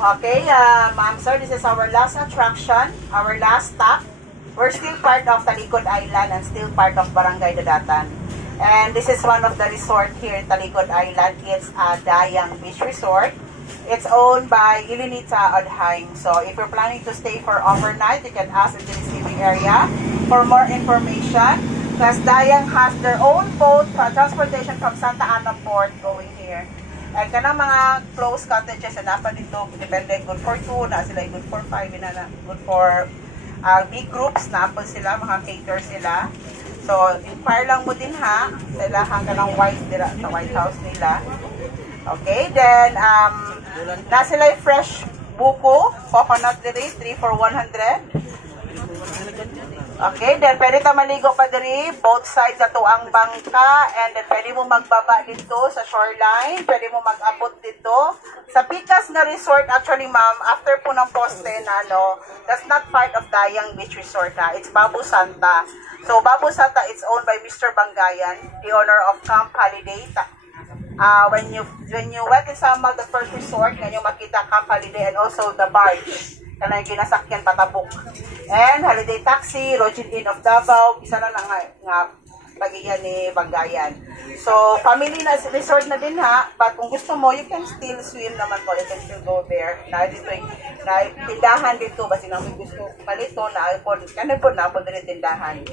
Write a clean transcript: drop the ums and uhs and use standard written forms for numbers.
Okay, ma'am, sir, this is our last attraction, our last stop. We're still part of Talikod Island and still part of Barangay Dadatan. And this is one of the resort here in Talikod Island. It's a Dayang Beach Resort. It's owned by Ilinita Odhain. So if you're planning to stay for overnight, you can ask in the receiving area for more information. Plus, Dayang has their own boat transportation from Santa Ana Port going here. And kanang mga close cottages na dapat dito, depende, good for 2, na sila good for 5, na good for big groups, na po sila, mga cater sila. So, inquire lang mo din ha, sila hanggang ng White House nila. Okay, then, na sila fresh buko, coconut diri, 3 for 100. Okay, then pwede ta maligo pa diri, both sides sa tuang bangka, and then pwede mo magbaba dito sa shoreline, pwede mo mag-abot dito. Sa Pikas nga resort, actually ma'am, after po ng poste na, that's not part of Dayang Beach Resort na, it's Babu Santa. So, Babu Santa, it's owned by Mr. Bangayan, the owner of Camp Holiday. When you went in Samal, the first resort, ganyan makita Camp Holiday and also the barge. Kanang ginasakyan patabok. And Holiday Taxi, Lodging Inn of Davao, isa na nga bagiyan ni Bangayan. So, family na resort na din ha, but kung gusto mo, you can still swim naman po, you can still go there. Na dito, na tindahan dito, basi nang gusto palito, na po, kanan po na po din tindahan.